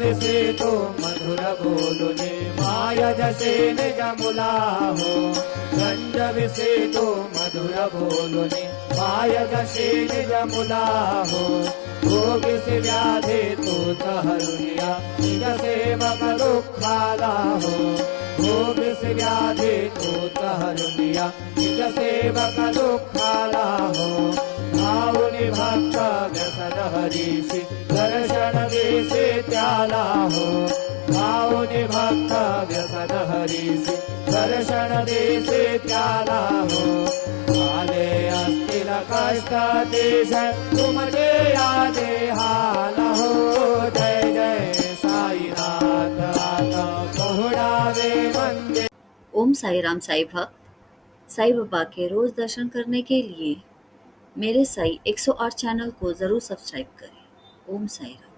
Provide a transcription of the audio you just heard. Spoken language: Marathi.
विसे तो मधुर बोलुनी माय जसे निज मुला हो गंज विसे तो मधुर बोलुनी माय जसे निज मुला हो भोगिस व्याधे तो हरुनिया निज सेवक दुःखाला हो भोगिस व्याधे तो हरुनिया निज सेवक दुःखाला हो भावनी भक्त व्यसन हरीशी दर्शन देसे त्याला हो भावनी भक्त व्यसन हरीशी दर्शन देसे त्याला हो आले असतील कष्ट देश तुमचे यादे हाल हो जय जय साईनाथ आता पहुडावे मंदिर। ओम साई राम साई भक्त साई बाबा के रोज दर्शन करने के लिए मेरे साई 108 चैनल को जरूर सब्सक्राइब करें। ओम साई राम।